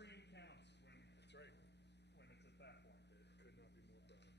screen counts That's right. when it's at that point. Could not be more proud.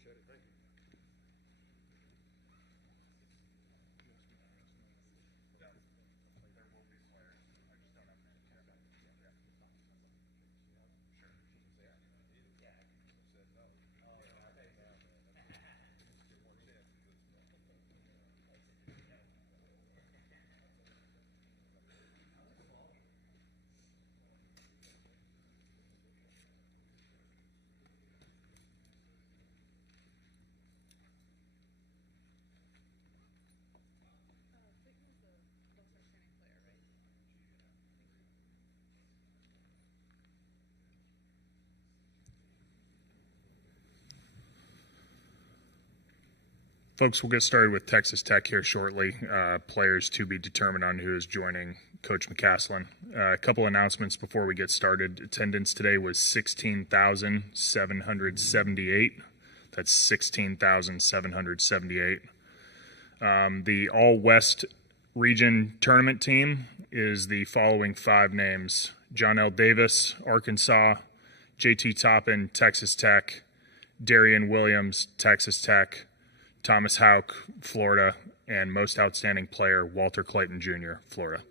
Appreciate it. Thank you. There will be players. I just don't have names yet. Sure. Folks, we'll get started with Texas Tech here shortly. Players to be determined on who is joining Coach McCaslin. A couple announcements before we get started. Attendance today was 16,778. That's 16,778. The All-West Region Tournament team is the following 5 names: John L. Davis, Arkansas; J.T. Toppin, Texas Tech; Darian Williams, Texas Tech; Thomas Houck, Florida; and most outstanding player, Walter Clayton Jr., Florida.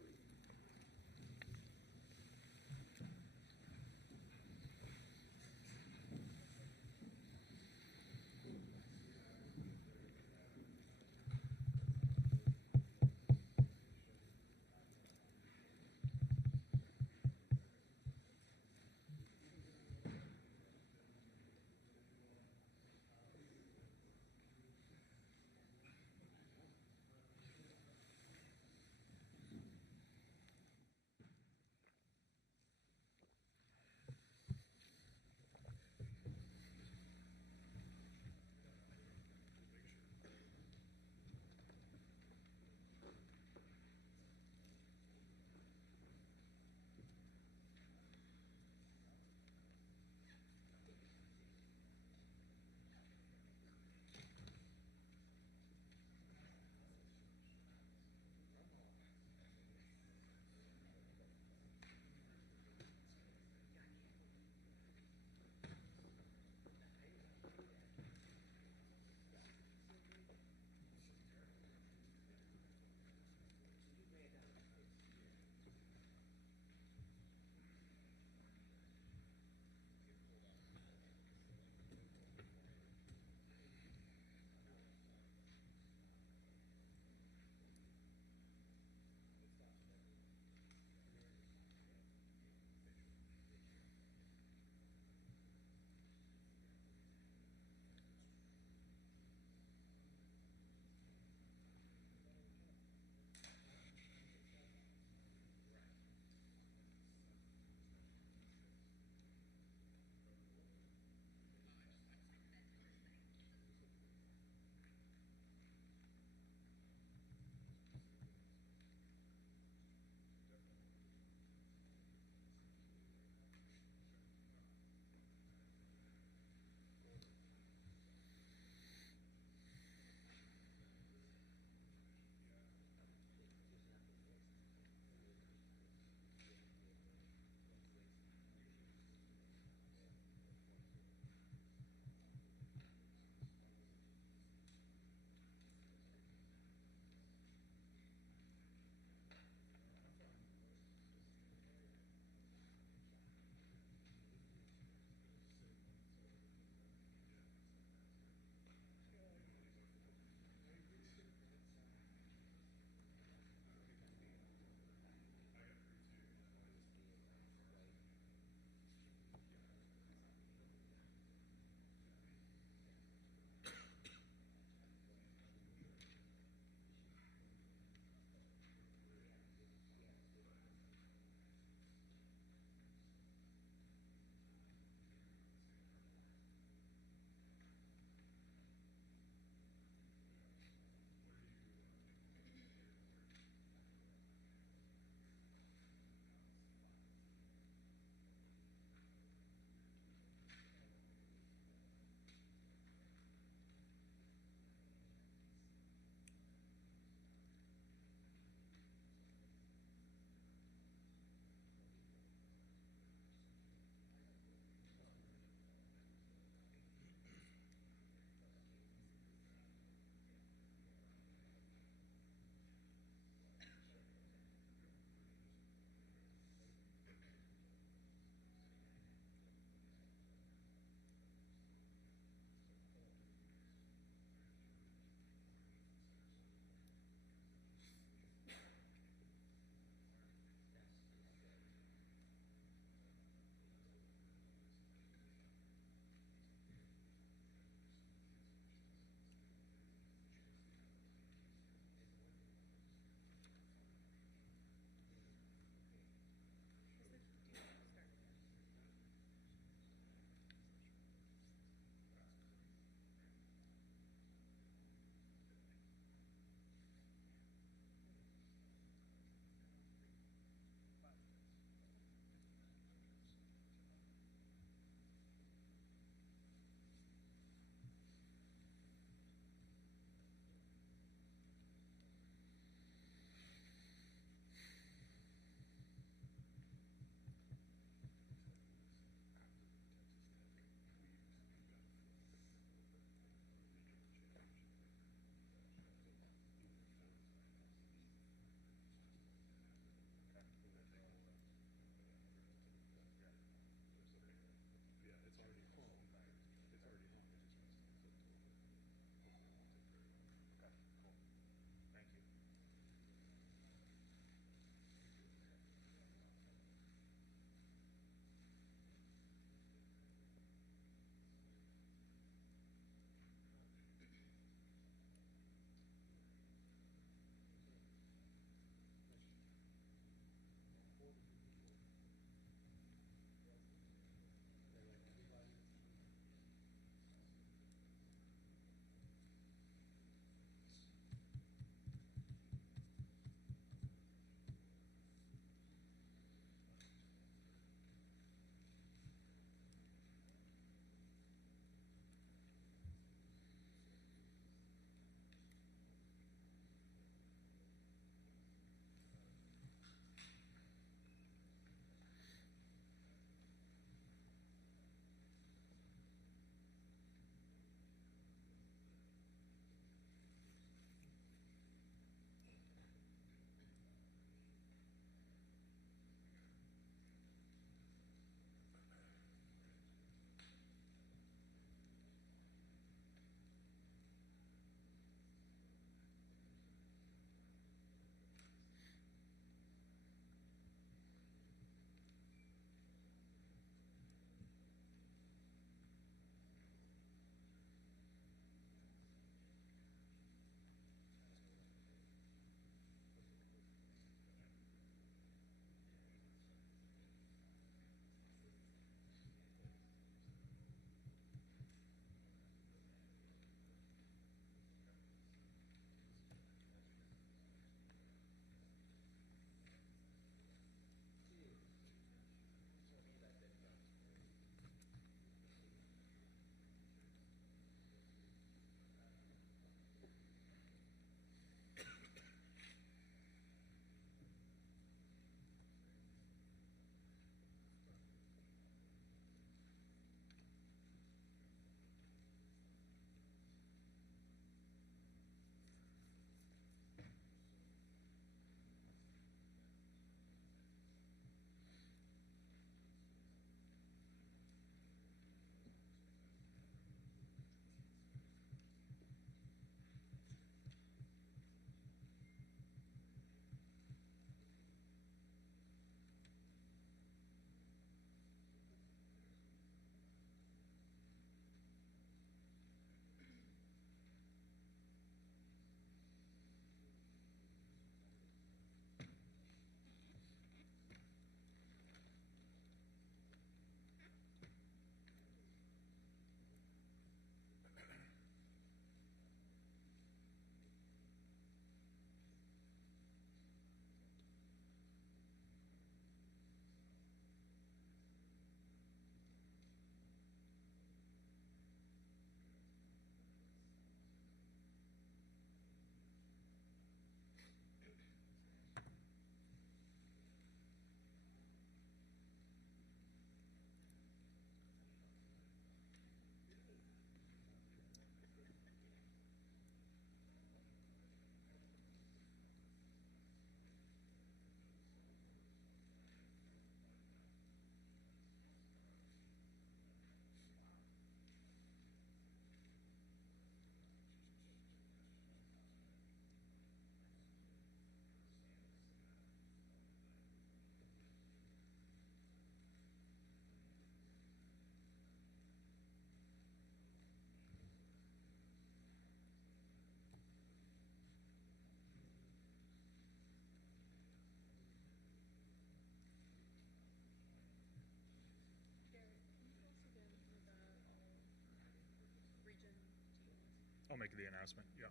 make the announcement. Yeah.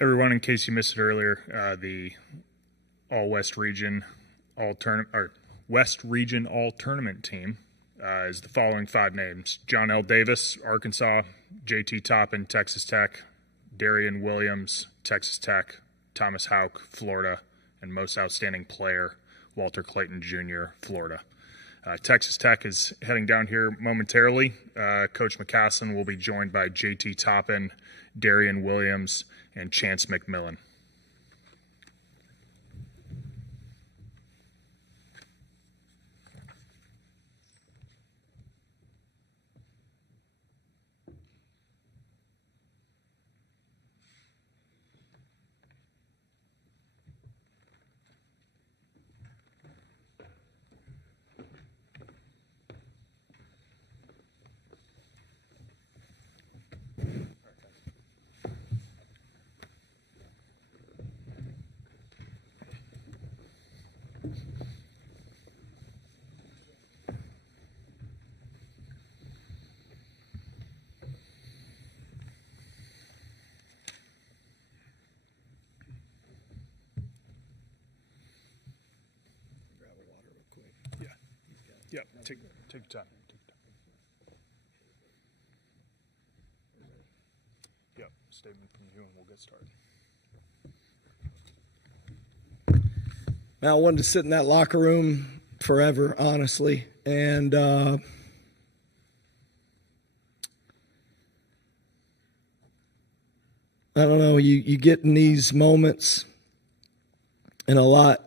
Everyone, in case you missed it earlier, the All West Region West Region All Tournament team is the following 5 names: John L. Davis, Arkansas; J.T. Toppin, Texas Tech; Darian Williams, Texas Tech; Thomas Houck, Florida; and most outstanding player, Walter Clayton Jr., Florida. Texas Tech is heading down here momentarily. Coach McCasson will be joined by J.T. Toppin, Darian Williams, and Chance McMillan. Yeah, take your time. Yep, statement from you and we'll get started. Man, I wanted to sit in that locker room forever, honestly. And I don't know, you get in these moments, and a lot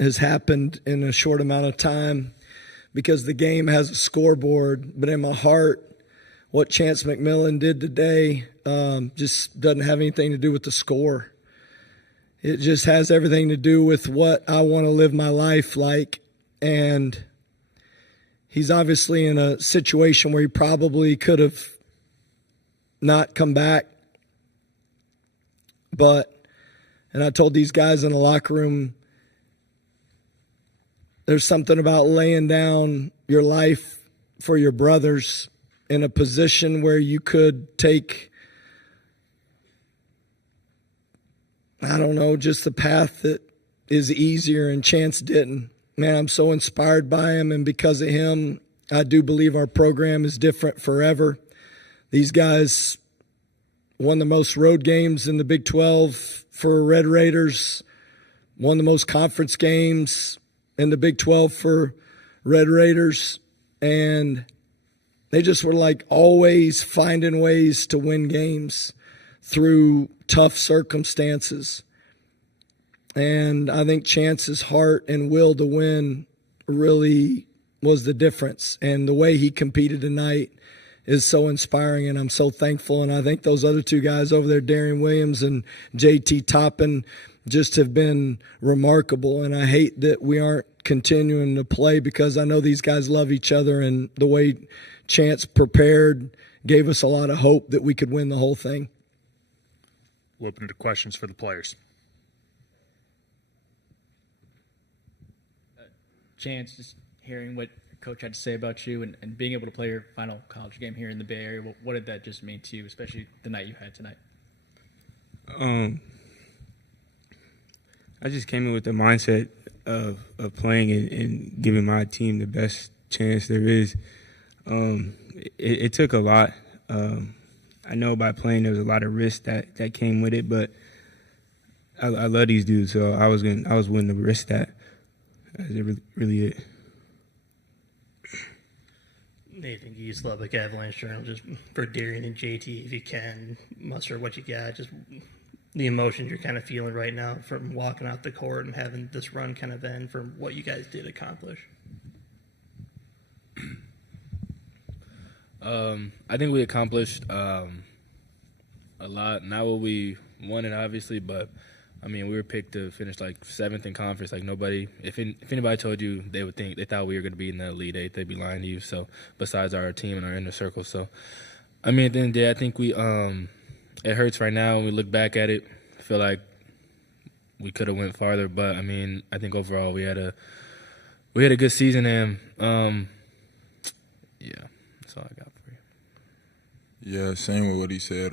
has happened in a short amount of time because the game has a scoreboard. But in my heart, what Chance McMillan did today just doesn't have anything to do with the score. It just has everything to do with what I want to live my life like. And he's obviously in a situation where he probably could have not come back. And I told these guys in the locker room, there's something about laying down your life for your brothers in a position where you could take, I don't know, just the path that is easier, and Chance didn't. Man, I'm so inspired by him, and because of him, I do believe our program is different forever. These guys won the most road games in the Big 12 for Red Raiders, won the most conference games in the Big 12 for Red Raiders, and they just were like always finding ways to win games through tough circumstances. And I think Chance's heart and will to win really was the difference. And the way he competed tonight is so inspiring, and I'm so thankful. And I think those other 2 guys over there, Darian Williams and J.T. Toppin, just have been remarkable. And I hate that we aren't continuing to play because I know these guys love each other, and the way Chance prepared gave us a lot of hope that we could win the whole thing. We'll open it to questions for the players. Chance, just hearing what Coach had to say about you and being able to play your final college game here in the Bay Area, what did that just mean to you, especially the night you had tonight? I just came in with the mindset of playing and giving my team the best chance there is. It took a lot. I know by playing there was a lot of risk that came with it, but I love these dudes, so I was willing to risk that. That's really it. Nathan Geese, Lubbock Avalanche Journal, just for Darian and JT, if you can, muster what you got, just the emotions you're kind of feeling right now from walking out the court and having this run kind of end from what you guys did accomplish. I think we accomplished a lot. Not what we wanted, obviously, but I mean, we were picked to finish like 7th in conference. Like nobody, if anybody told you, they thought we were going to be in the Elite Eight, they'd be lying to you. So besides our team and our inner circle, so I mean, at the end of the day, I think we it hurts right now when we look back at it. I feel like we could have went farther, but I mean, I think overall we had a good season, and yeah, That's all I got for you. Yeah, same with what he said.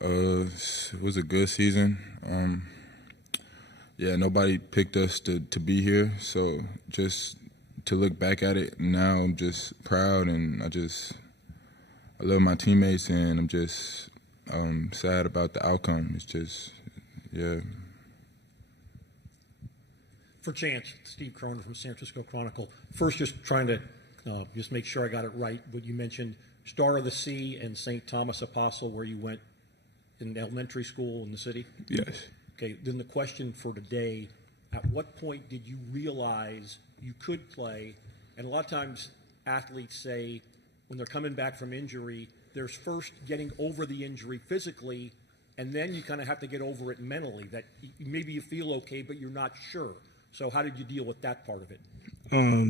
It was a good season. Yeah, nobody picked us to be here, so just to look back at it now, I'm just proud, and I love my teammates, and I'm just sad about the outcome. It's just, yeah. For Chance, Steve Cronin from San Francisco Chronicle. First, just trying to just make sure I got it right. But you mentioned Star of the Sea and St. Thomas Apostle, where you went in elementary school in the city. Yes. Okay. Then the question for today: at what point did you realize you could play? And a lot of times, athletes say when they're coming back from injury, there's first getting over the injury physically, and then you kind of have to get over it mentally. That maybe you feel okay, but you're not sure. So how did you deal with that part of it?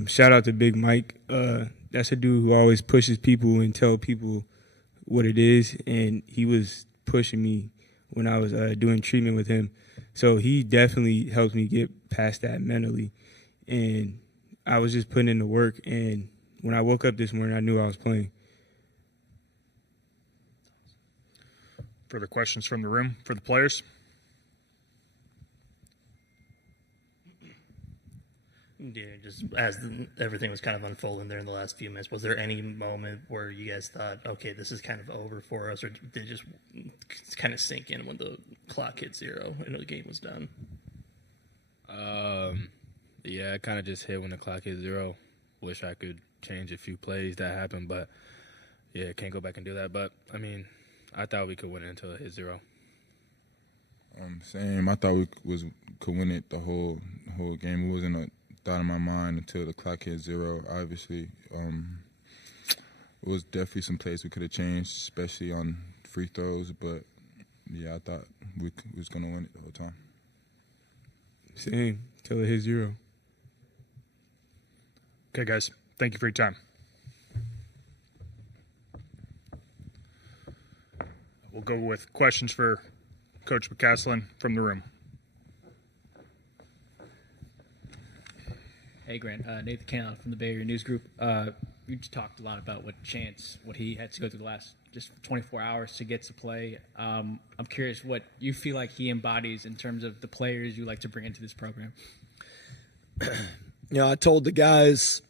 Shout out to Big Mike. That's a dude who always pushes people and tell people what it is, and he was pushing me when I was doing treatment with him. So he definitely helped me get past that mentally, and I was just putting in the work, and when I woke up this morning, I knew I was playing. Further questions from the room for the players? Yeah, just as everything was kind of unfolding there in the last few minutes, was there any moment where you guys thought, okay, this is kind of over for us, or did it just kind of sink in when the clock hit 0 and the game was done? Yeah, it kind of just hit when the clock hit 0. Wish I could change a few plays that happened, but yeah, can't go back and do that. But I mean, I thought we could win it until it hit 0. Same. I thought we could win it the whole game. It wasn't a thought in my mind until the clock hit 0. Obviously, it was definitely some plays we could have changed, especially on free throws. But yeah, I thought we was gonna win it the whole time. Same till it hit 0. Okay, guys. Thank you for your time. We'll go with questions for Coach McCaslin from the room. Hey, Grant. Nathan Cannon from the Bay Area News Group. You just talked a lot about what he had to go through the last just 24 hours to get to play. I'm curious what you feel like he embodies in terms of the players you like to bring into this program. I told the guys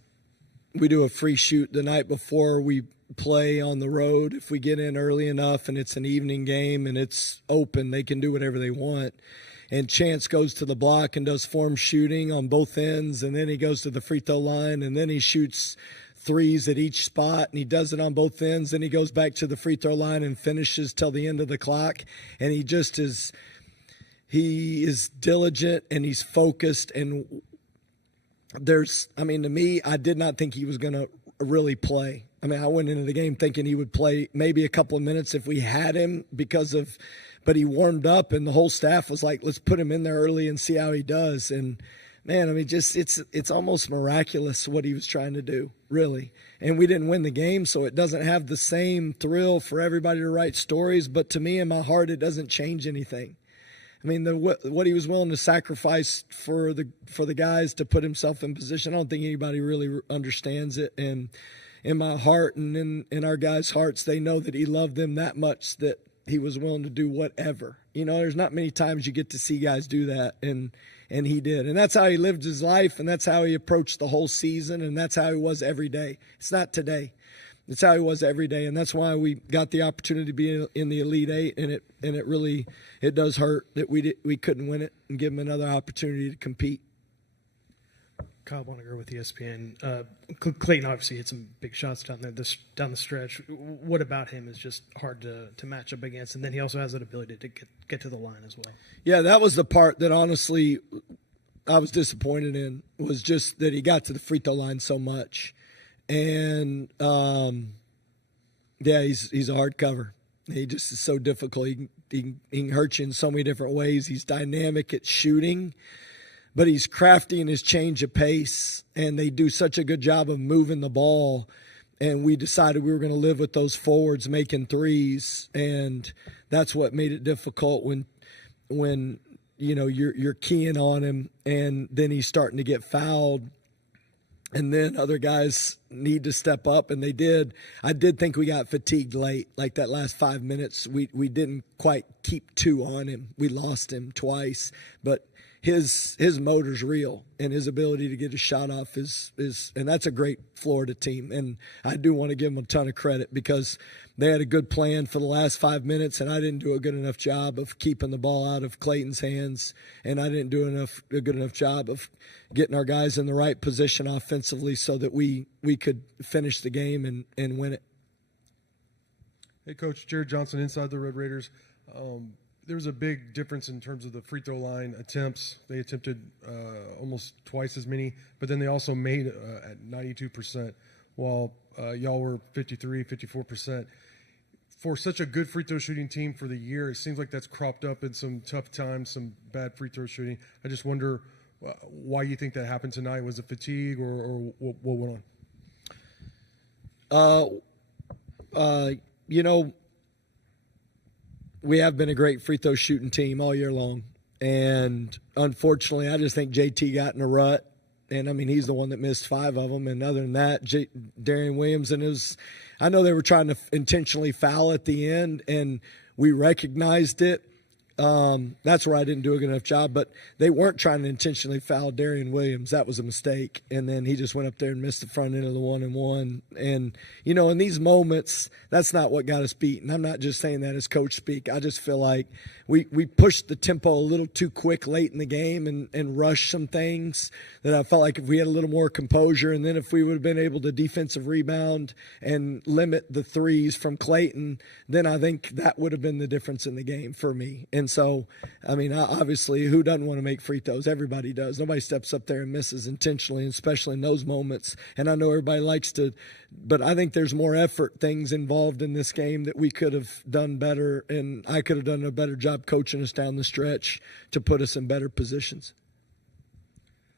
we do a free shoot the night before we play on the road. If we get in early enough and it's an evening game and it's open, they can do whatever they want. And Chance goes to the block and does form shooting on both ends, and then he goes to the free throw line, and then he shoots threes at each spot, and he does it on both ends. Then he goes back to the free throw line and finishes till the end of the clock. And he just is – he is diligent and he's focused. And to me, I did not think he was going to really play. I went into the game thinking he would play maybe a couple of minutes if we had him but he warmed up, and the whole staff was like, let's put him in there early and see how he does. And, man, it's almost miraculous what he was trying to do, really. And we didn't win the game, so it doesn't have the same thrill for everybody to write stories. But to me, in my heart, it doesn't change anything. What he was willing to sacrifice for the guys to put himself in position, I don't think anybody really understands it. And in my heart and in our guys' hearts, they know that he loved them that much that he was willing to do whatever. There's not many times you get to see guys do that, and he did. And that's how he lived his life, and that's how he approached the whole season, and that's how he was every day. It's not today. It's how he was every day, and that's why we got the opportunity to be in the Elite Eight, and it really does hurt that we couldn't win it and give him another opportunity to compete. Kyle Bonnegar with ESPN. Clayton obviously hit some big shots down the stretch. What about him is just hard to match up against? And then he also has that ability to get to the line as well. Yeah, that was the part that honestly I was disappointed in, was just that he got to the free throw line so much. And, he's a hard cover. He just is so difficult. He can hurt you in so many different ways. He's dynamic at shooting, but he's crafty in his change of pace, and they do such a good job of moving the ball. And we decided we were going to live with those forwards making threes, and that's what made it difficult when you're keying on him, and then he's starting to get fouled. And then other guys need to step up, and they did. I did think we got fatigued late, like that last 5 minutes. We didn't quite keep two on him. We lost him twice, but his motor's real, and his ability to get a shot off is and that's a great Florida team. And I do want to give them a ton of credit because they had a good plan for the last 5 minutes, and I didn't do a good enough job of keeping the ball out of Clayton's hands, and I didn't do a good enough job of getting our guys in the right position offensively so that we could finish the game and win it. Hey, Coach, Jared Johnson, inside the Red Raiders. There was a big difference in terms of the free throw line attempts. They attempted almost twice as many, but then they also made at 92%, while y'all were 53, 54%. For such a good free throw shooting team for the year, it seems like that's cropped up in some tough times, some bad free throw shooting. I just wonder why you think that happened tonight. Was it fatigue or what went on? We have been a great free throw shooting team all year long. And unfortunately, I just think JT got in a rut. And, I mean, he's the one that missed 5 of them. And other than that, Darian Williams I know they were trying to intentionally foul at the end, and we recognized it. That's where I didn't do a good enough job. But they weren't trying to intentionally foul Darian Williams. That was a mistake. And then he just went up there and missed the front end of the 1-and-1. And, in these moments, that's not what got us beat. And I'm not just saying that as coach speak. I just feel like we pushed the tempo a little too quick late in the game and rushed some things that I felt like if we had a little more composure, and then if we would have been able to defensive rebound and limit the threes from Clayton, then I think that would have been the difference in the game for me. And so, I mean, obviously, who doesn't want to make free throws? Everybody does. Nobody steps up there and misses intentionally, and especially in those moments. And I know everybody likes to, but I think there's more effort things involved in this game that we could have done better, and I could have done a better job coaching us down the stretch to put us in better positions.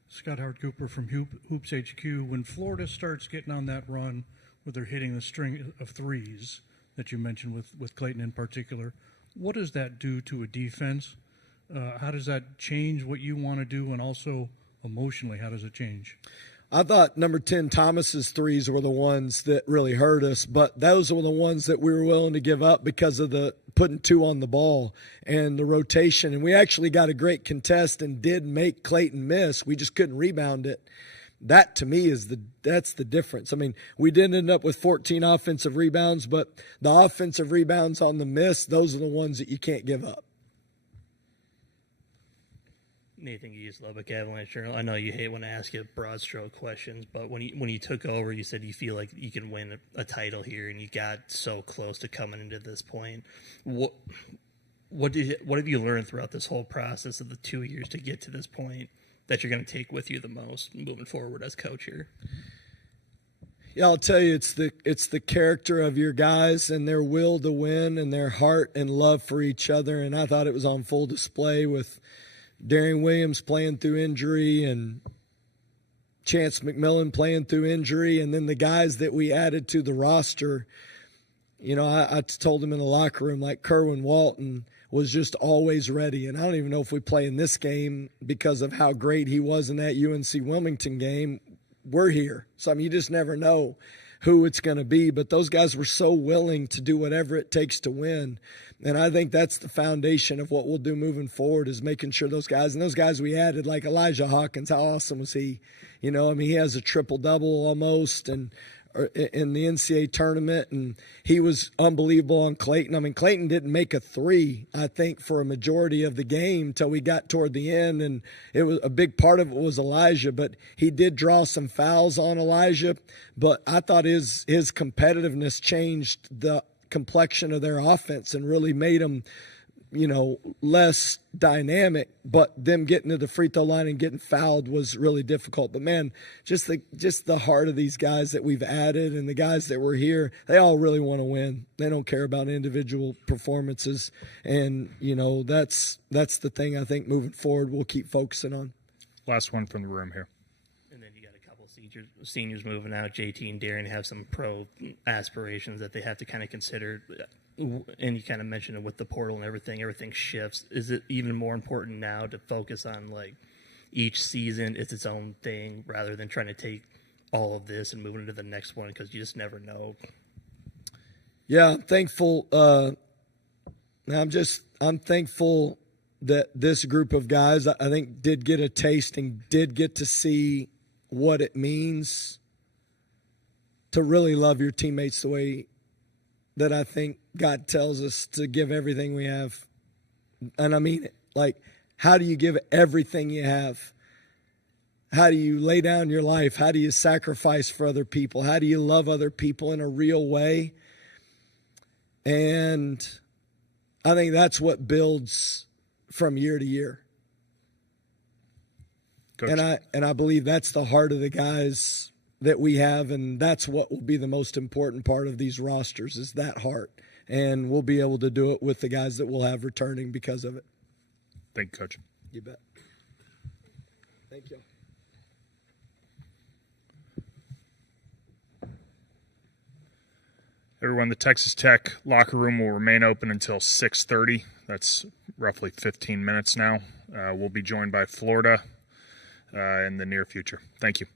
Scott Howard Cooper from Hoops HQ. When Florida starts getting on that run where they're hitting the string of threes that you mentioned with Clayton in particular, what does that do to a defense? How does that change what you want to do, and also emotionally, how does it change? I thought number 10, Thomas's threes were the ones that really hurt us, but those were the ones that we were willing to give up because of the putting 2 on the ball and the rotation. And we actually got a great contest and did make Clayton miss. We just couldn't rebound it. That, to me, that's the difference. I mean, we did end up with 14 offensive rebounds, but the offensive rebounds on the miss, those are the ones that you can't give up. Nathan Geese, Lubbock Avalanche Journal. I know you hate when I ask you broad stroke questions, but when you took over, you said you feel like you can win a title here, and you got so close to coming into this point. What have you learned throughout this whole process of the 2 years to get to this point that you're going to take with you the most moving forward as coach here? Yeah, I'll tell you, it's the character of your guys and their will to win and their heart and love for each other. And I thought it was on full display with Darian Williams playing through injury and Chance McMillan playing through injury, and then the guys that we added to the roster. I told him in the locker room, like Kerwin Walton was just always ready. And I don't even know if we play in this game because of how great he was in that UNC Wilmington game. We're here. So, I mean, you just never know who it's going to be. But those guys were so willing to do whatever it takes to win. And I think that's the foundation of what we'll do moving forward, is making sure those guys we added, like Elijah Hawkins, how awesome was he? He has a triple-double almost and in the NCAA tournament, and he was unbelievable on Clayton. I mean, Clayton didn't make a 3, I think, for a majority of the game till we got toward the end, and it was a big part of it was Elijah, but he did draw some fouls on Elijah. But I thought his competitiveness changed the complexion of their offense and really made them, less dynamic. But them getting to the free throw line and getting fouled was really difficult. But man, just the heart of these guys that we've added and the guys that were here, they all really want to win. They don't care about individual performances, and that's the thing I think moving forward we'll keep focusing on. Last one from the room here. And then you got a couple of seniors moving out. JT and Darren have some pro aspirations that they have to kind of consider. And you kind of mentioned it with the portal and everything shifts. Is it even more important now to focus on like each season is its own thing rather than trying to take all of this and moving into the next one because you just never know. Yeah, I'm thankful. I'm thankful that this group of guys, I think, did get a taste and did get to see what it means to really love your teammates the way that I think God tells us to give everything we have. And I mean it. Like, how do you give everything you have? How do you lay down your life? How do you sacrifice for other people? How do you love other people in a real way? And I think that's what builds from year to year. Coach. And I believe that's the heart of the guys that we have, and that's what will be the most important part of these rosters is that heart. And we'll be able to do it with the guys that we'll have returning because of it. Thank you, Coach. You bet. Thank you. Everyone, the Texas Tech locker room will remain open until 6:30. That's roughly 15 minutes now. We'll be joined by Florida in the near future. Thank you.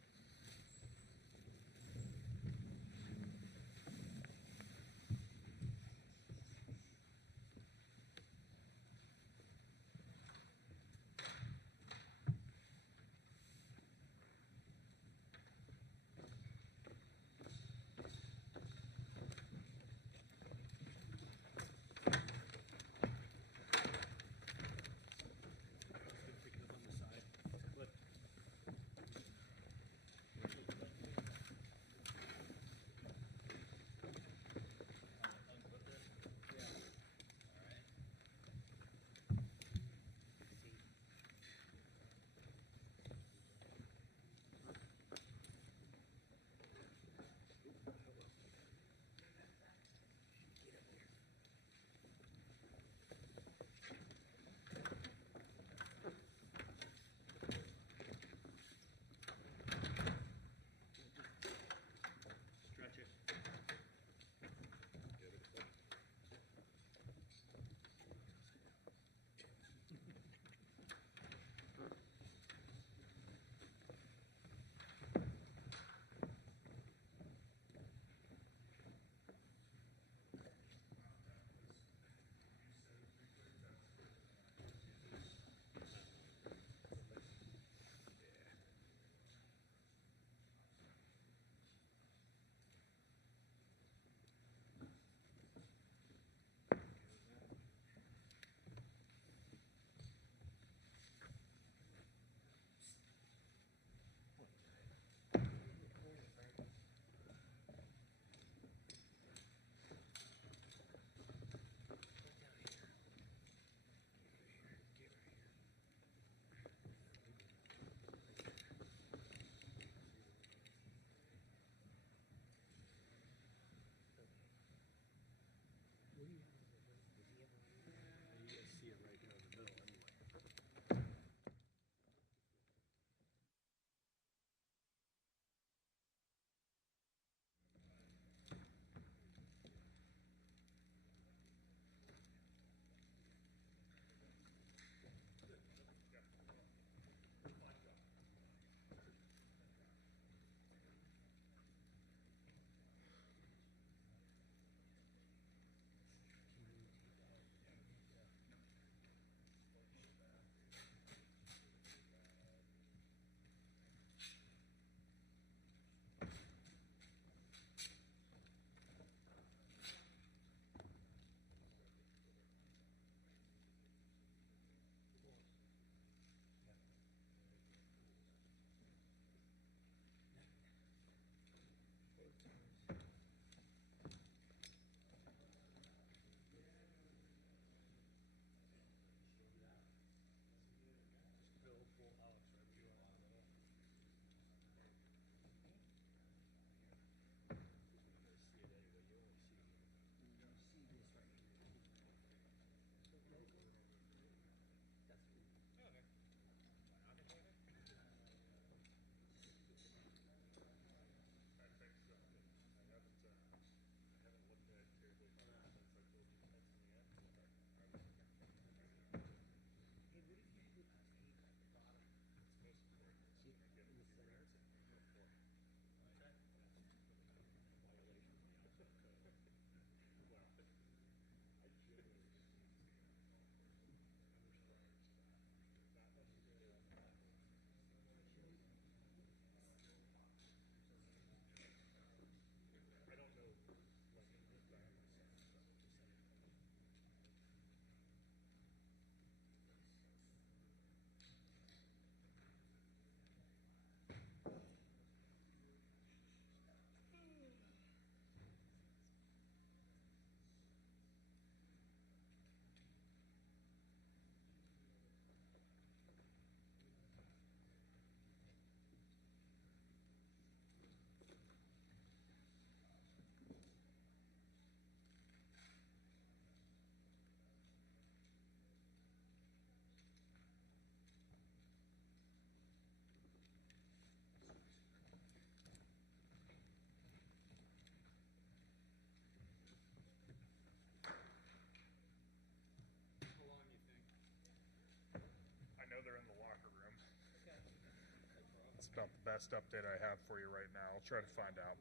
about the best update I have for you right now. I'll try to find out.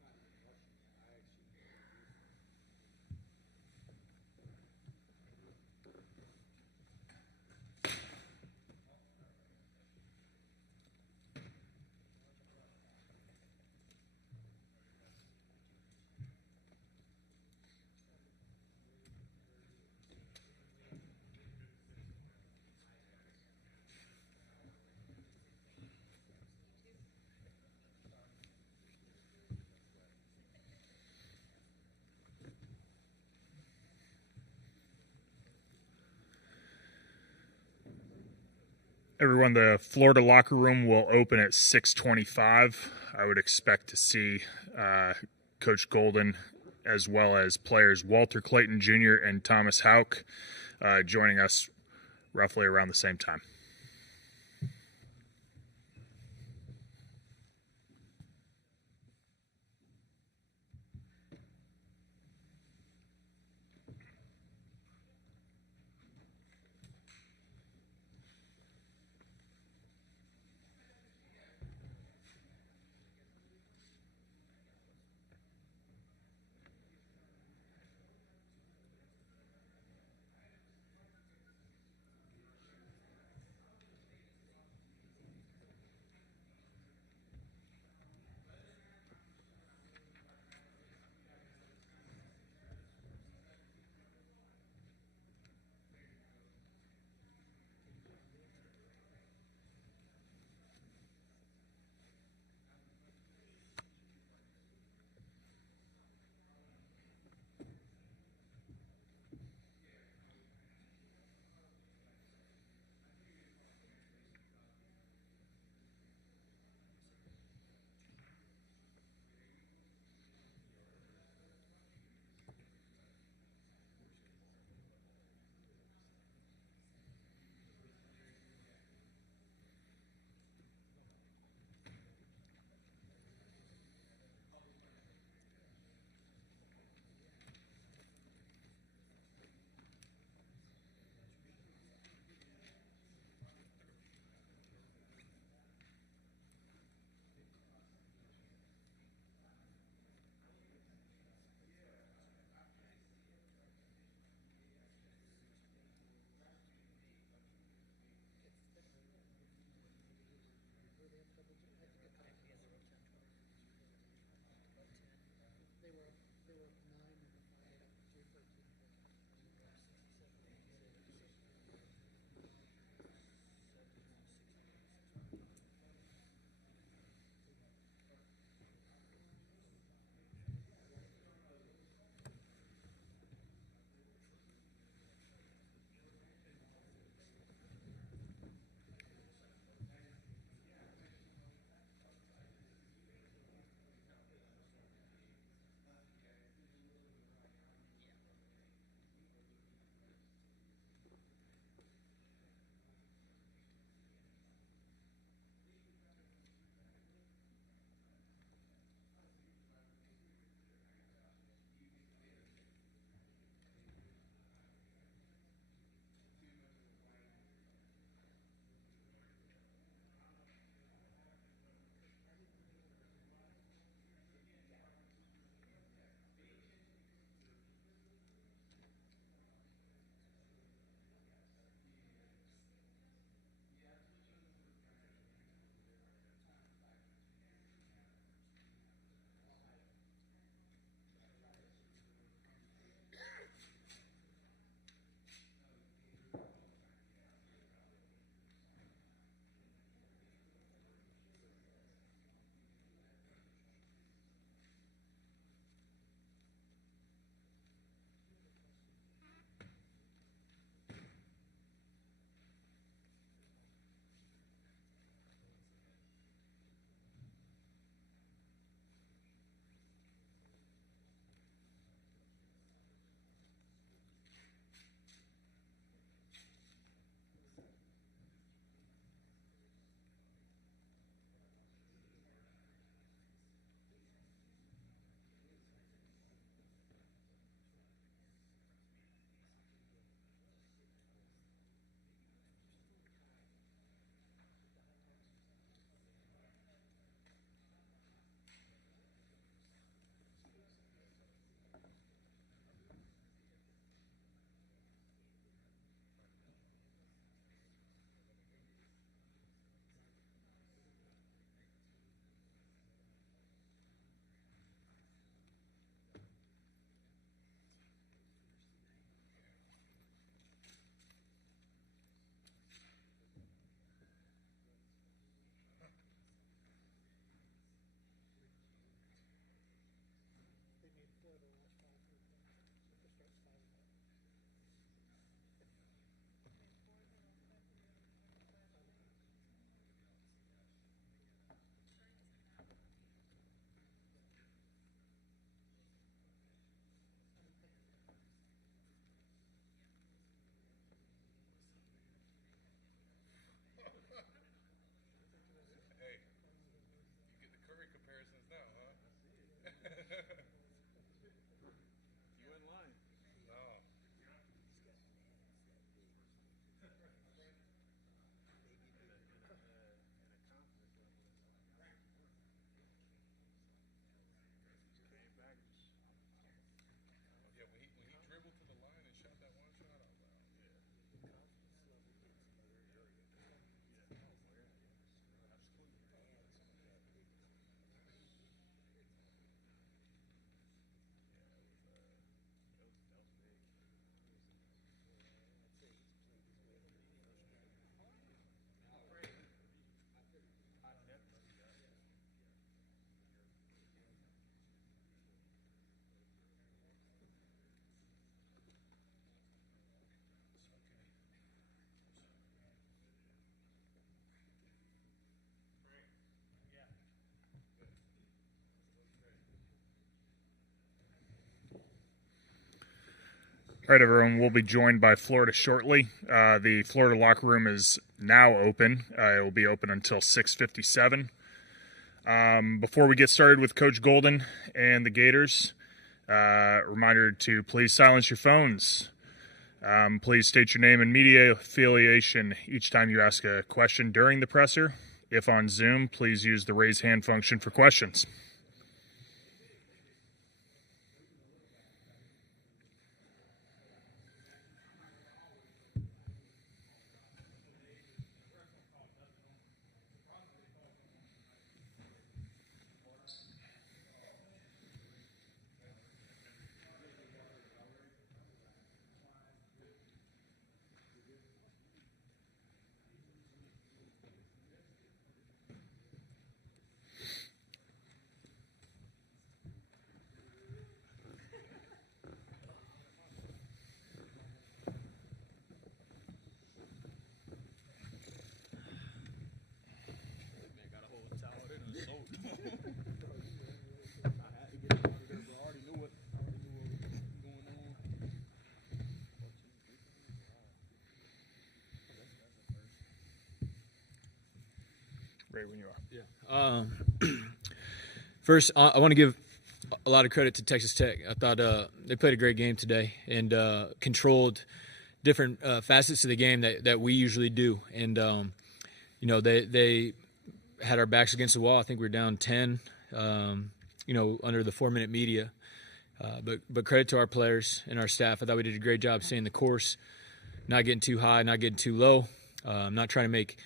Everyone, the Florida locker room will open at 6:25. I would expect to see Coach Golden as well as players Walter Clayton Jr. and Thomas Houck joining us roughly around the same time. All right, everyone, we'll be joined by Florida shortly. The Florida locker room is now open. It will be open until 6:57. Before we get started with Coach Golden and the Gators, reminder to please silence your phones. Please state your name and media affiliation each time you ask a question during the presser. If on Zoom, please use the raise hand function for questions. Ready when you are. First, I want to give a lot of credit to Texas Tech. I thought they played a great game today and controlled different facets of the game that we usually do. And, they had our backs against the wall. I think we were down 10, under the 4-minute media. But credit to our players and our staff. I thought we did a great job staying the course, not getting too high, not getting too low. Not trying to make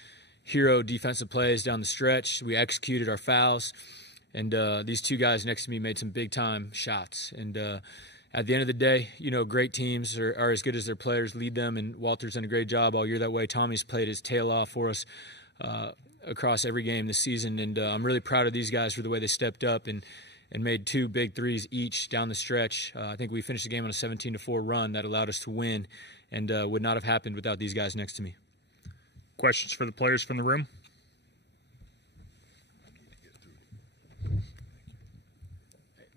hero defensive plays down the stretch. We executed our fouls, and these two guys next to me made some big-time shots. And at the end of the day, great teams are as good as their players lead them, and Walter's done a great job all year that way. Tommy's played his tail off for us across every game this season, and I'm really proud of these guys for the way they stepped up and made 2 big threes each down the stretch. I think we finished the game on a 17-4 run that allowed us to win, and would not have happened without these guys next to me. Questions for the players from the room?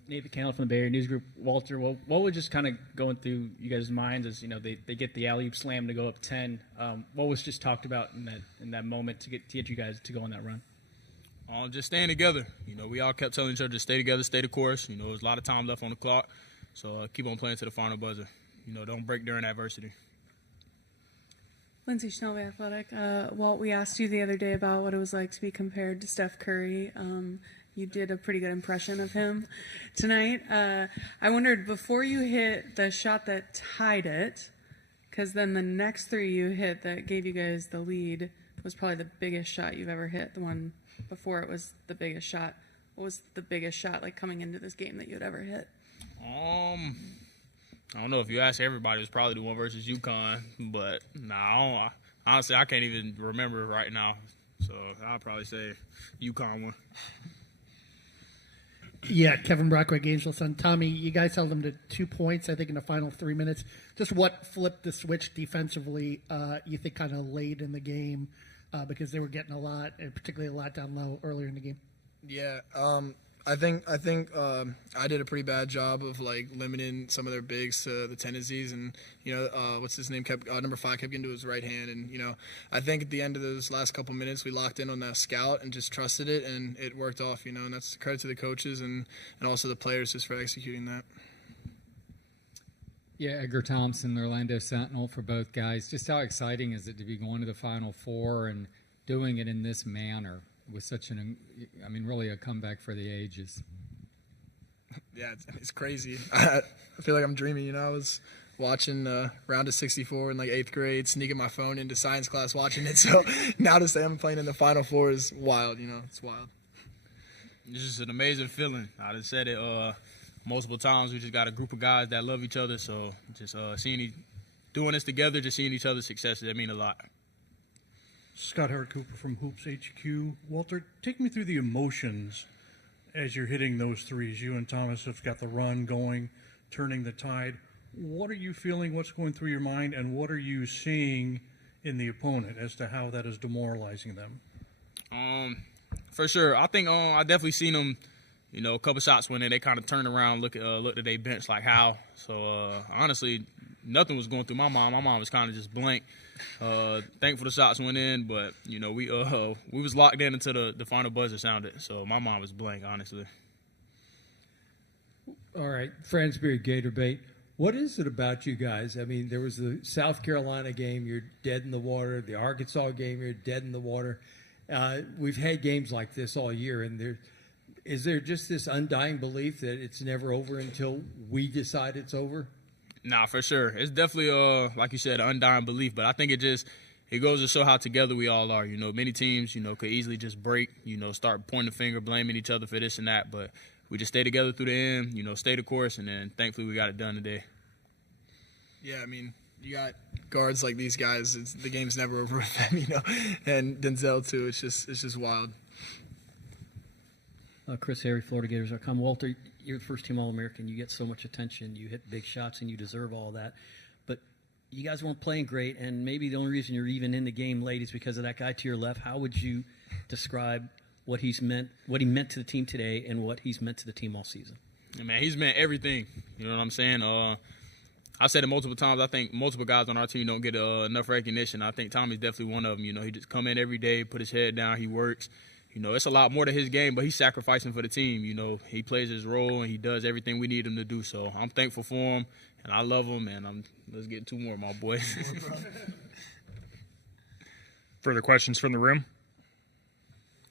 Nate McCannell from the Bay Area News Group. Walter, what was just kind of going through you guys' minds as they get the alley-oop slam to go up 10? What was just talked about in that moment to get you guys to go on that run? Just staying together. We all kept telling each other to stay together, stay the course. There's a lot of time left on the clock, so keep on playing to the final buzzer. Don't break during adversity. Lindsay Schnell, Athletic. Walt, we asked you the other day about what it was like to be compared to Steph Curry. You did a pretty good impression of him tonight. I wondered, before you hit the shot that tied it, because then the next 3 you hit that gave you guys the lead was probably the biggest shot you've ever hit. The one before it was the biggest shot. What was the biggest shot coming into this game that you'd ever hit? I don't know. If you ask everybody, it was probably the one versus UConn. But, honestly, I can't even remember right now. So I'll probably say UConn one. Yeah, Kevin Brockway, Gainesville Sun. Tommy, you guys held them to 2 points, I think, in the final 3 minutes. Just what flipped the switch defensively, you think, kind of late in the game because they were getting a lot, and particularly a lot down low earlier in the game? Yeah, I think I did a pretty bad job of limiting some of their bigs to the tendencies, and what's his name number 5 kept getting to his right hand, and I think at the end of those last couple minutes we locked in on that scout and just trusted it, and it worked off, and that's credit to the coaches and also the players just for executing that. Yeah, Edgar Thompson, the Orlando Sentinel, for both guys. Just how exciting is it to be going to the Final Four and doing it in this manner? With such really a comeback for the ages. Yeah, it's crazy. I feel like I'm dreaming. I was watching Round of 64 in 8th grade, sneaking my phone into science class watching it. So now to say I'm playing in the Final Four is wild. It's wild. It's just an amazing feeling. I just said it multiple times. We just got a group of guys that love each other. So just doing this together, just seeing each other's successes, that mean a lot. Scott Howard Cooper from Hoops HQ. Walter, take me through the emotions as you're hitting those threes. You and Thomas have got the run going, turning the tide. What are you feeling? What's going through your mind? And what are you seeing in the opponent as to how that is demoralizing them? For sure. I think I definitely seen them, a couple shots when they kind of turned around, looked at their bench like how. So, honestly, nothing was going through my mind. My mind was kind of just blank. Thankful the shots went in, but we was locked in until the final buzzer sounded. So my mind was blank, honestly. All right, Fransbury Gator Bait. What is it about you guys? I mean, there was the South Carolina game, you're dead in the water. The Arkansas game, you're dead in the water. We've had games like this all year, and is there just this undying belief that it's never over until we decide it's over? Nah, for sure. It's definitely, like you said, an undying belief, but I think it goes to show how together we all are. Many teams, could easily just break, start pointing the finger, blaming each other for this and that, but we just stay together through the end, stay the course, and then thankfully we got it done today. Yeah, I mean, you got guards like these guys. The game's never over with them, and Denzel too. It's just wild. Chris Harry, FloridaGators.com. Walter, you're the first-team All-American. You get so much attention. You hit big shots, and you deserve all that. But you guys weren't playing great, and maybe the only reason you're even in the game late is because of that guy to your left. How would you describe what he meant to the team today and what he's meant to the team all season? Yeah, man, he's meant everything. You know what I'm saying? I've said it multiple times. I think multiple guys on our team don't get enough recognition. I think Tommy's definitely one of them. He just come in every day, put his head down, he works. It's a lot more to his game, but he's sacrificing for the team. He plays his role, and he does everything we need him to do. So I'm thankful for him, and I love him, and let's get two more, my boy. Further questions from the room?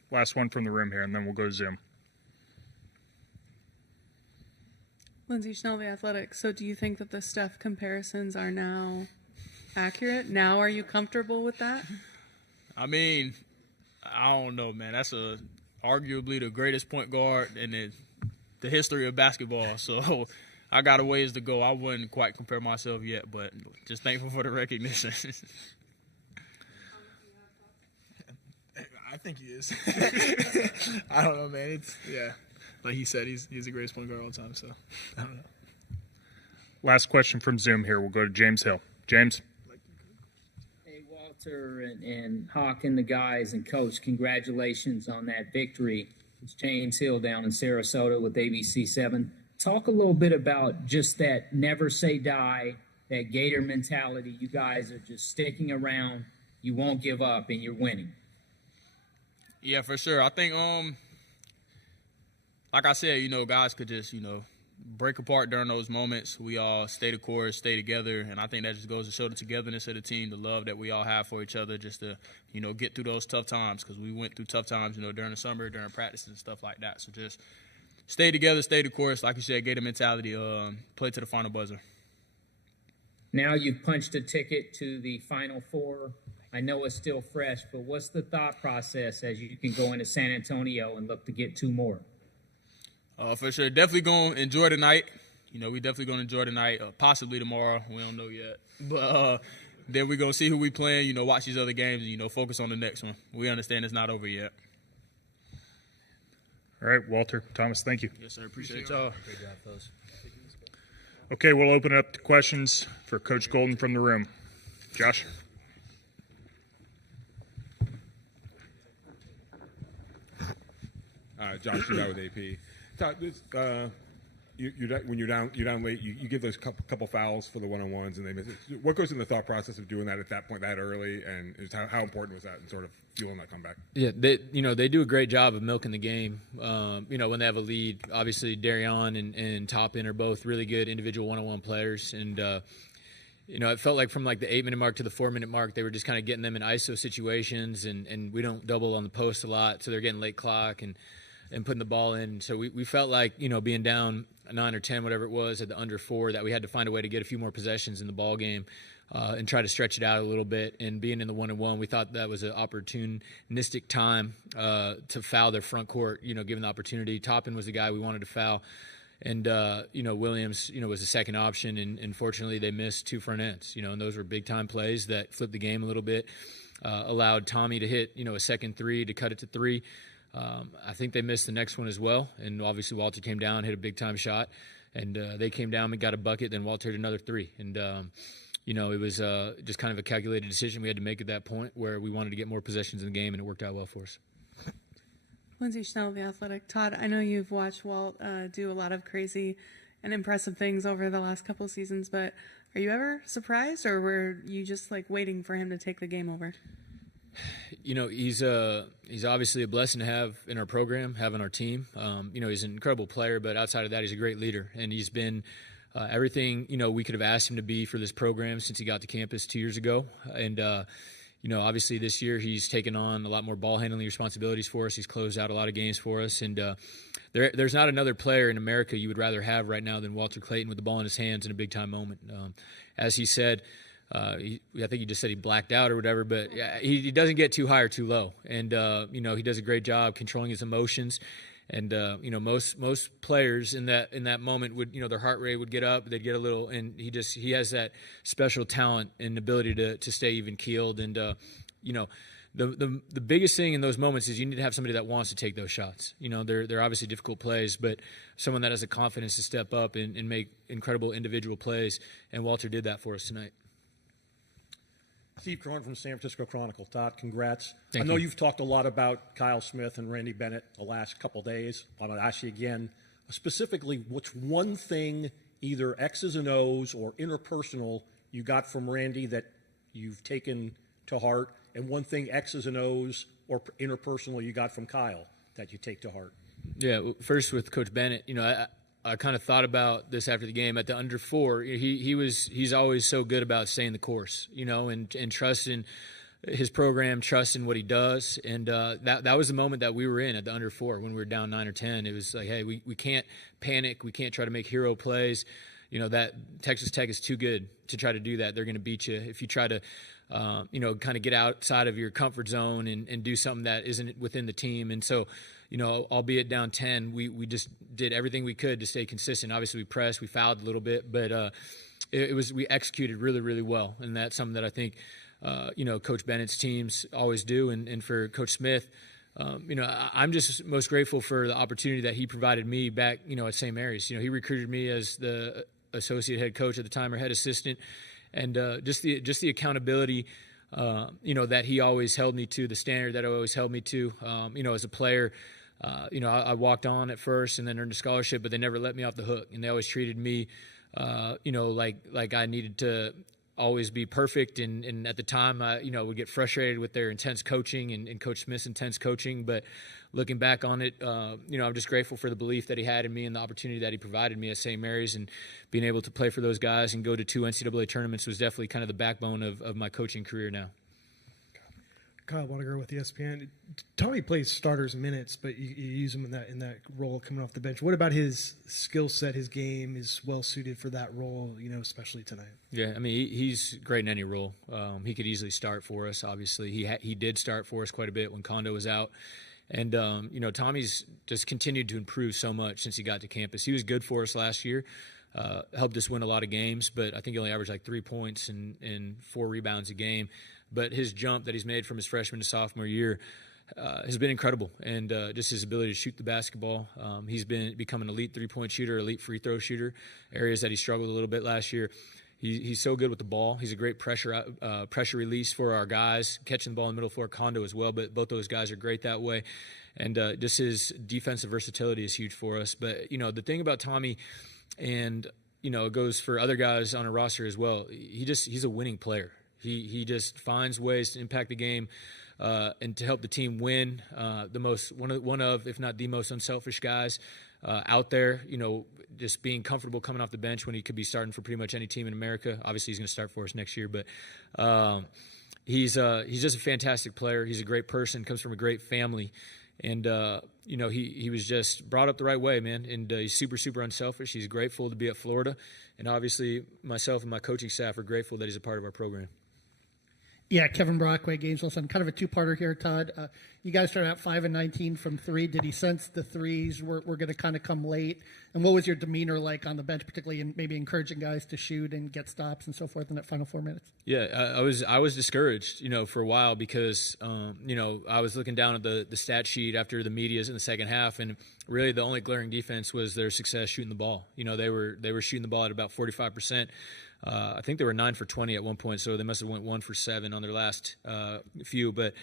Last one from the room here, and then we'll go to Zoom. Lindsay Schnell, The Athletic. So do you think that the Steph comparisons are now accurate? Now are you comfortable with that? I mean, I don't know, man. That's arguably the greatest point guard in the history of basketball. So I got a ways to go. I wouldn't quite compare myself yet, but just thankful for the recognition. I think he is. I don't know, man. Like he said, he's the greatest point guard all the time. So I don't know. Last question from Zoom here. We'll go to James Hill. James. Hey, Walter and Hawk and the guys and Coach, congratulations on that victory. It's James Hill down in Sarasota with ABC 7. Talk a little bit about just that never say die, that Gator mentality. You guys are just sticking around. You won't give up, and you're winning. Yeah, for sure. I think, like I said, guys could just, break apart during those moments. We all stay the course, stay together, and I think that just goes to show the togetherness of the team, the love that we all have for each other, just to, get through those tough times, because we went through tough times, during the summer, during practices and stuff like that. So just stay together, stay the course. Like you said, Gator mentality, play to the final buzzer. Now you've punched a ticket to the Final Four. I know it's still fresh, but what's the thought process as you can go into San Antonio and look to get two more? For sure. Definitely going to enjoy the night. We definitely going to enjoy the night, possibly tomorrow. We don't know yet. But then we're going to see who we playing, watch these other games, and, focus on the next one. We understand it's not over yet. All right, Walter, Thomas, thank you. Yes, sir. Appreciate y'all. Great job, fellas. Okay, we'll open it up to questions for Coach Golden from the room. Josh. Josh Shootout with AP. When you're down late, you give those couple fouls for the one-on-ones, and they miss it. What goes into the thought process of doing that at that point, that early, and how important was that in sort of fueling that comeback? Yeah, they do a great job of milking the game. When they have a lead, obviously Darion and Toppin are both really good individual one-on-one players, and it felt like from like the 8-minute mark to the 4-minute mark, they were just kind of getting them in ISO situations, and we don't double on the post a lot, so they're getting late clock and putting the ball in. So we felt like, being down 9 or 10, whatever it was, at the under 4, that we had to find a way to get a few more possessions in the ball game and try to stretch it out a little bit. And being in the 1-on-1, we thought that was an opportunistic time to foul their front court, given the opportunity. Toppin was the guy we wanted to foul. And, Williams, was the second option. And fortunately, they missed 2 front ends, and those were big-time plays that flipped the game a little bit, allowed Tommy to hit, a second 3 to cut it to 3. I think they missed the next one as well, and obviously Walter came down, hit a big-time shot, and they came down and got a bucket, then Walter hit another 3. And, it was just kind of a calculated decision we had to make at that point where we wanted to get more possessions in the game, and it worked out well for us. Lindsay Schnell, The Athletic. Todd, I know you've watched Walt do a lot of crazy and impressive things over the last couple of seasons, but Are you ever surprised, or were you just like waiting for him to take the game over? You know, he's obviously a blessing to have in our program, have on our team. You know, he's an incredible player, but outside of that, he's a great leader, and he's been everything, you know, we could have asked him to be for this program since he got to campus 2 years ago. And you know, obviously this year he's taken on a lot more ball handling responsibilities for us. He's closed out a lot of games for us, and there's not another player in America you would rather have right now than Walter Clayton with the ball in his hands in a big time moment. As he said, I think he just said he blacked out or whatever, but yeah, he doesn't get too high or too low, and you know, he does a great job controlling his emotions. And you know, most players in that moment would, you know, their heart rate would get up, they'd get a little, and he has that special talent and ability to stay even keeled. And you know, the biggest thing in those moments is you need to have somebody that wants to take those shots. You know, they're obviously difficult plays, but someone that has the confidence to step up and make incredible individual plays. And Walter did that for us tonight. Steve Cron from San Francisco Chronicle. Todd, congrats. Thank I know you. You've talked a lot about Kyle Smith and Randy Bennett the last couple days. I'm going to ask you again, specifically, what's one thing, either X's and O's or interpersonal, you got from Randy that you've taken to heart, and one thing X's and O's or interpersonal you got from Kyle that you take to heart? Yeah, well, first with Coach Bennett, you know, I kind of thought about this after the game. At the under 4, he's always so good about staying the course, you know, and trusting his program, trusting what he does. And that was the moment that we were in at the under 4 when we were down 9 or 10. It was like, hey, we can't panic. We can't try to make hero plays. You know, that Texas Tech is too good to try to do that. They're going to beat you if you try to, you know, kind of get outside of your comfort zone and do something that isn't within the team. And so, you know, albeit down 10, we just did everything we could to stay consistent. Obviously, we pressed, we fouled a little bit, but we executed really, really well, and that's something that I think, you know, Coach Bennett's teams always do. And for Coach Smith, you know, I'm just most grateful for the opportunity that he provided me back, you know, at St. Mary's. You know, he recruited me as the associate head coach at the time, or head assistant, and just the accountability. You know, that he always held me to, the standard that he always held me to. You know, as a player, you know, I walked on at first and then earned a scholarship, but they never let me off the hook, and they always treated me, you know, like I needed to always be perfect. And at the time, I, you know, would get frustrated with their intense coaching and Coach Smith's intense coaching. But looking back on it, you know, I'm just grateful for the belief that he had in me and the opportunity that he provided me at St. Mary's, and being able to play for those guys and go to 2 NCAA tournaments was definitely kind of the backbone of my coaching career now. Kyle Waterger with ESPN. Tommy plays starters minutes, but you use him in that role coming off the bench. What about his skill set, his game is well suited for that role, you know, especially tonight? Yeah, I mean, he's great in any role. He could easily start for us, obviously. He did start for us quite a bit when Kondo was out. And, you know, Tommy's just continued to improve so much since he got to campus. He was good for us last year, helped us win a lot of games, but I think he only averaged like 3 points and 4 rebounds a game. But his jump that he's made from his freshman to sophomore year has been incredible, and just his ability to shoot the basketball. He's become an elite three-point shooter, elite free throw shooter, areas that he struggled a little bit last year. He's so good with the ball. He's a great pressure release for our guys, catching the ball in the middle for Kondo as well, but both those guys are great that way. And just his defensive versatility is huge for us. But, you know, the thing about Tommy, and, you know, it goes for other guys on a roster as well, he's a winning player. He just finds ways to impact the game and to help the team win. One of, if not the most unselfish guys out there. You know, just being comfortable coming off the bench when he could be starting for pretty much any team in America. Obviously, he's going to start for us next year, but he's just a fantastic player. He's a great person. Comes from a great family, and you know, he was just brought up the right way, man. And he's super, super unselfish. He's grateful to be at Florida, and obviously, myself and my coaching staff are grateful that he's a part of our program. Yeah, Kevin Brockway, Gainesville Sun. Kind of a two-parter here, Todd. You guys started out 5 and 19 from 3. Did he sense the threes were going to kind of come late? And what was your demeanor like on the bench, particularly in maybe encouraging guys to shoot and get stops and so forth in that final 4 minutes? Yeah, I was discouraged, you know, for a while because, you know, I was looking down at the stat sheet after the medias in the second half, and really the only glaring defense was their success shooting the ball. You know, they were shooting the ball at about 45%. I think they were 9 for 20 at one point, so they must have went 1 for 7 on their last few. But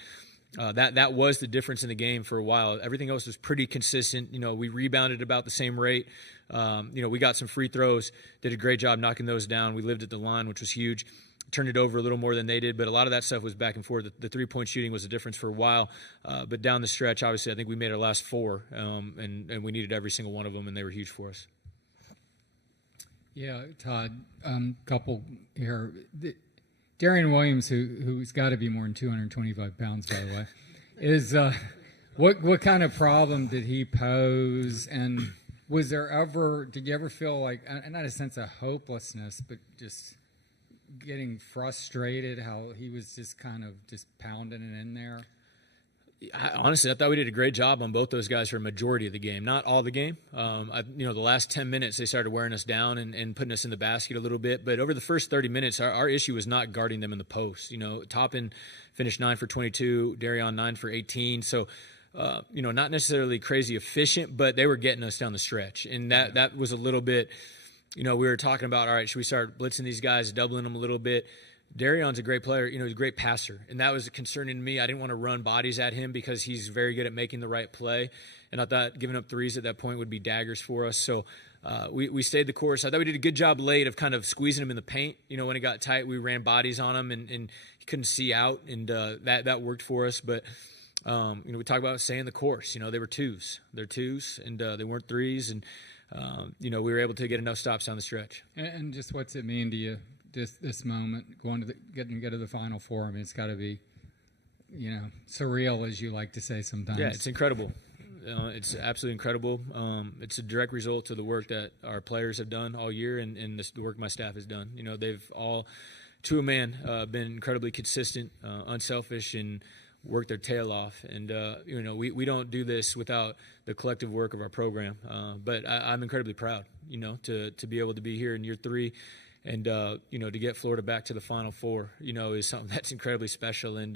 that was the difference in the game for a while. Everything else was pretty consistent. We rebounded about the same rate. We got some free throws, did a great job knocking those down. We lived at the line, which was huge. Turned it over a little more than they did, but a lot of that stuff was back and forth. The three-point shooting was the difference for a while, but down the stretch, obviously, I think we made our last 4, and we needed every single one of them, and they were huge for us. Yeah, Todd, couple here. Darian Williams, who's got to be more than 225 pounds, by the way, is what kind of problem did he pose? And did you ever feel like, not a sense of hopelessness, but just getting frustrated how he was just kind of just pounding it in there? Honestly, I thought we did a great job on both those guys for a majority of the game. Not all the game. The last 10 minutes, they started wearing us down and putting us in the basket a little bit. But over the first 30 minutes, our issue was not guarding them in the post. Toppin finished 9 for 22, Darian 9 for 18. So, not necessarily crazy efficient, but they were getting us down the stretch. And that was a little bit, we were talking about, all right, should we start blitzing these guys, doubling them a little bit? Darian's a great player. He's a great passer, and that was concerning to me. I didn't want to run bodies at him because he's very good at making the right play, and I thought giving up threes at that point would be daggers for us. So we stayed the course. I thought we did a good job late of kind of squeezing him in the paint. When it got tight, we ran bodies on him, and he couldn't see out, and that worked for us. But we talk about staying the course. They were twos. They're twos, and they weren't threes, and we were able to get enough stops down the stretch. And just what's it mean to you? This moment, getting to go to the Final Four, I mean, it's got to be, surreal, as you like to say sometimes. Yeah, it's incredible. It's absolutely incredible. It's a direct result of the work that our players have done all year and the work my staff has done. They've all, to a man, been incredibly consistent, unselfish, and worked their tail off. And, we don't do this without the collective work of our program. But I'm incredibly proud, to be able to be here in year 3. And, to get Florida back to the Final Four, is something that's incredibly special. And,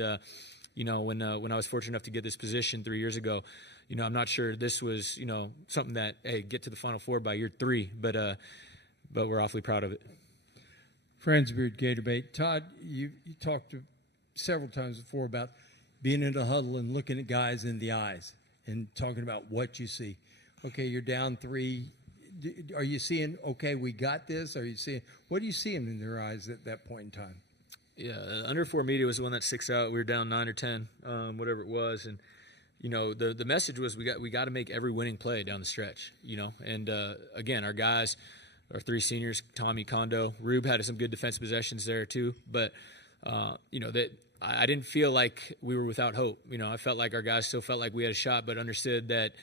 when I was fortunate enough to get this position 3 years ago, I'm not sure this was, something that, hey, get to the Final Four by year 3, but we're awfully proud of it. Friendsbeard, Gator Bait. Todd, you talked several times before about being in the huddle and looking at guys in the eyes and talking about what you see. Okay, you're down 3. Are you seeing, okay, we got this? What are you seeing in their eyes at that point in time? Yeah, under 4 media was the one that sticks out. We were down 9 or 10, whatever it was. And, the message was we got to make every winning play down the stretch, And, again, our guys, our 3 seniors, Tommy, Kondo, Rube had some good defensive possessions there too. But, that I didn't feel like we were without hope. I felt like our guys still felt like we had a shot, but understood that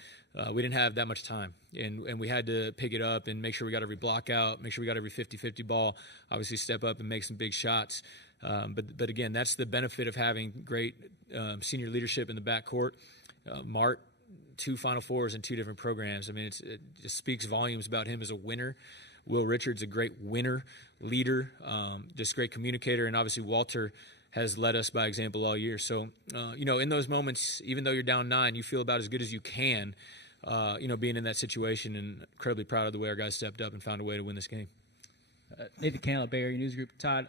we didn't have that much time, and we had to pick it up and make sure we got every block out, make sure we got every 50-50 ball, obviously step up and make some big shots. But again, that's the benefit of having great senior leadership in the backcourt. Mart, 2 Final Fours in 2 different programs. I mean, it just speaks volumes about him as a winner. Will Richards, a great winner, leader, just great communicator, and obviously Walter has led us by example all year. So, in those moments, even though you're down 9, you feel about as good as you can, being in that situation, and incredibly proud of the way our guys stepped up and found a way to win this game. Nathan Cannell, Bay Area News Group. Todd,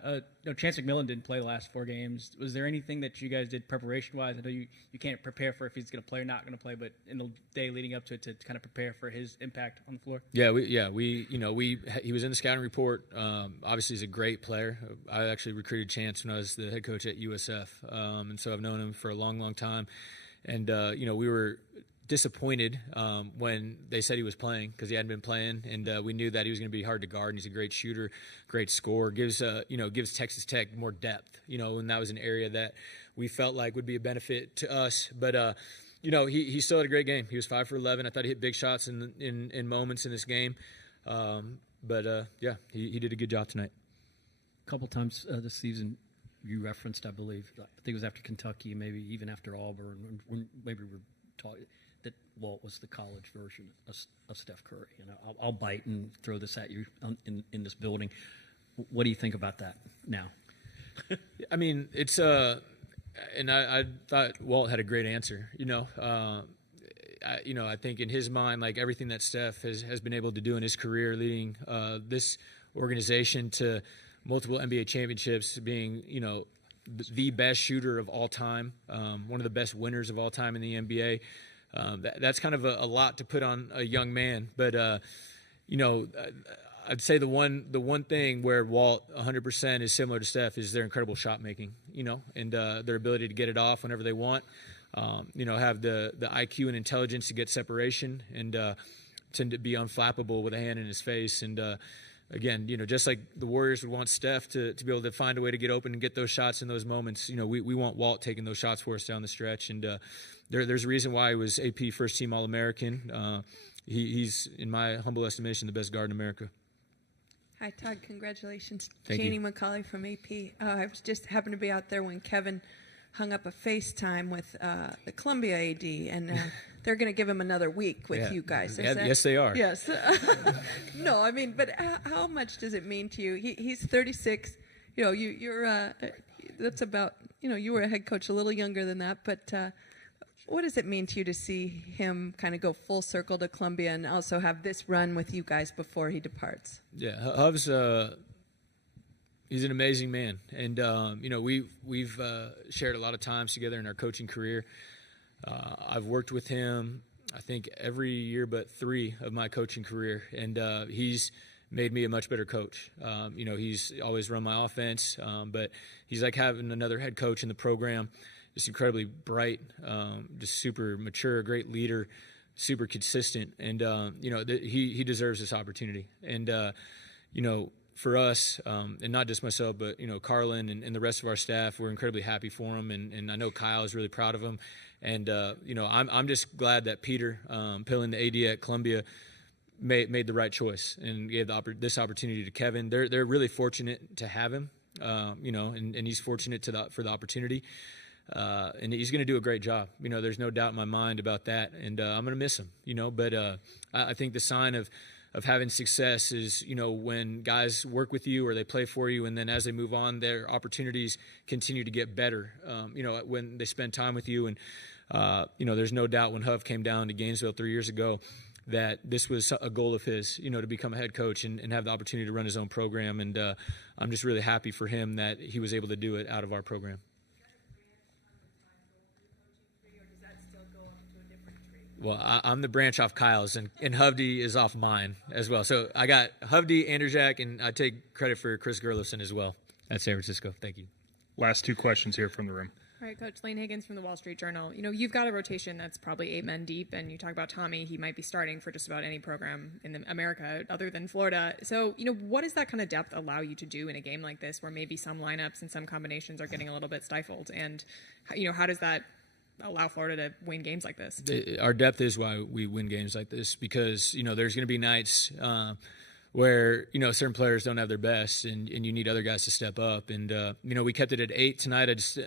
Chance McMillan didn't play the last 4 games. Was there anything that you guys did preparation-wise? I know you can't prepare for if he's going to play or not going to play, but in the day leading up to it, to kind of prepare for his impact on the floor. Yeah, he was in the scouting report. Obviously, he's a great player. I actually recruited Chance when I was the head coach at USF, and so I've known him for a long, long time. And we were disappointed when they said he was playing because he hadn't been playing, and we knew that he was going to be hard to guard. And he's a great shooter, great scorer, gives Texas Tech more depth, and that was an area that we felt like would be a benefit to us. But he still had a great game. He was 5 for 11. I thought he hit big shots in moments in this game. But he did a good job tonight. A couple times this season you referenced, I believe, I think it was after Kentucky, maybe even after Auburn, when maybe we were talking that Walt was the college version of Steph Curry. I'll bite and throw this at you in this building. What do you think about that now? I mean, it's and I thought Walt had a great answer. I think in his mind, like everything that Steph has been able to do in his career, leading this organization to multiple NBA championships, being the best shooter of all time, one of the best winners of all time in the NBA. That's kind of a lot to put on a young man, but I'd say the one thing where Walt 100% is similar to Steph is their incredible shot making, and their ability to get it off whenever they want. Have the IQ and intelligence to get separation and to be unflappable with a hand in his face. And again, just like the Warriors would want Steph to be able to find a way to get open and get those shots in those moments, we want Walt taking those shots for us down the stretch. And there's a reason why he was AP first team All-American. He's, in my humble estimation, the best guard in America. Hi, Todd. Congratulations. Thank Janie you. McCauley from AP. I was just happened to be out there when Kevin hung up a FaceTime with the Columbia AD, and they're going to give him another week with you guys. Yes, they are. Yes. No, I mean, but how much does it mean to you? He's 36. You're that's about, you were a head coach a little younger than that, but what does it mean to you to see him kind of go full circle to Columbia and also have this run with you guys before he departs? Yeah, Hov's he's an amazing man, and we've shared a lot of times together in our coaching career. I've worked with him, I think, every year but 3 of my coaching career, and he's made me a much better coach. He's always run my offense, but he's like having another head coach in the program. Just incredibly bright, just super mature, great leader, super consistent, and he deserves this opportunity. And for us, and not just myself, but Carlin and the rest of our staff, we're incredibly happy for him, and I know Kyle is really proud of him. And I'm just glad that Peter Pillen, the AD at Columbia, made the right choice and gave this opportunity to Kevin. They're really fortunate to have him, and he's fortunate for the opportunity. And he's going to do a great job. There's no doubt in my mind about that. And I'm going to miss him, but I think the sign of having success is, when guys work with you or they play for you, and then as they move on, their opportunities continue to get better, when they spend time with you. And, there's no doubt when Hov came down to Gainesville 3 years ago that this was a goal of his, to become a head coach and have the opportunity to run his own program. And I'm just really happy for him that he was able to do it out of our program. Well, I'm the branch off Kyle's, and Hovde is off mine as well. So I got Hovde, Anderjack, and I take credit for Chris Gerlofson as well at San Francisco. Thank you. Last 2 questions here from the room. All right, Coach. Lane Higgins from the Wall Street Journal. You've got a rotation that's probably 8 men deep, and you talk about Tommy. He might be starting for just about any program in America other than Florida. So, what does that kind of depth allow you to do in a game like this where maybe some lineups and some combinations are getting a little bit stifled? And, how does that allow Florida to win games like this? Our depth is why we win games like this, because there's going to be nights where certain players don't have their best, and you need other guys to step up. And we kept it at 8 tonight. I just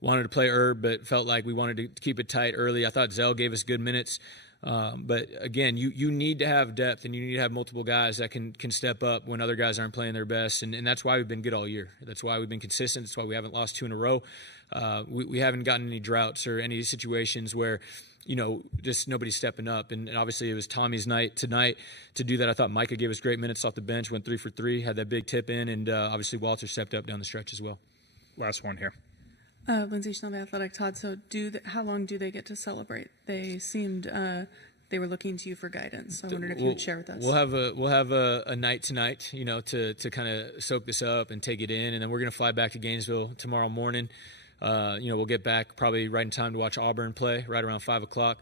wanted to play Herb, but felt like we wanted to keep it tight early. I thought Zell gave us good minutes. But again, you need to have depth, and you need to have multiple guys that can step up when other guys aren't playing their best. And that's why we've been good all year. That's why we've been consistent. That's why we haven't lost 2 in a row. We haven't gotten any droughts or any situations where, just nobody's stepping up. And obviously it was Tommy's night tonight to do that. I thought Micah gave us great minutes off the bench, went 3 for 3, had that big tip in, and obviously Walter stepped up down the stretch as well. Last one here. Lindsay Schnell, The Athletic. Todd, so how long do they get to celebrate? They seemed they were looking to you for guidance. So I wondered if you would share with us. We'll have a night tonight, to kind of soak this up and take it in, and then we're going to fly back to Gainesville tomorrow morning. We'll get back probably right in time to watch Auburn play right around 5 o'clock.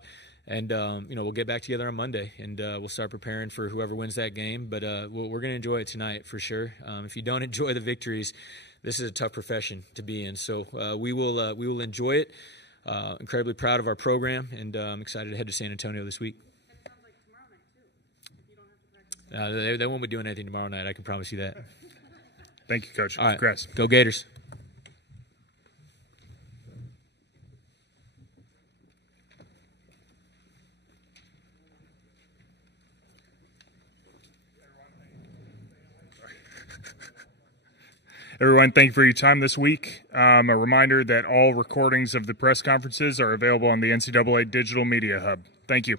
And, we'll get back together on Monday, and we'll start preparing for whoever wins that game. But we're going to enjoy it tonight for sure. If you don't enjoy the victories, this is a tough profession to be in. So we will enjoy it. Incredibly proud of our program, and I'm excited to head to San Antonio this week. They won't be doing anything tomorrow night. I can promise you that. Thank you, Coach. All right. Congrats. Go Gators. Everyone, thank you for your time this week. A reminder that all recordings of the press conferences are available on the NCAA Digital Media Hub. Thank you.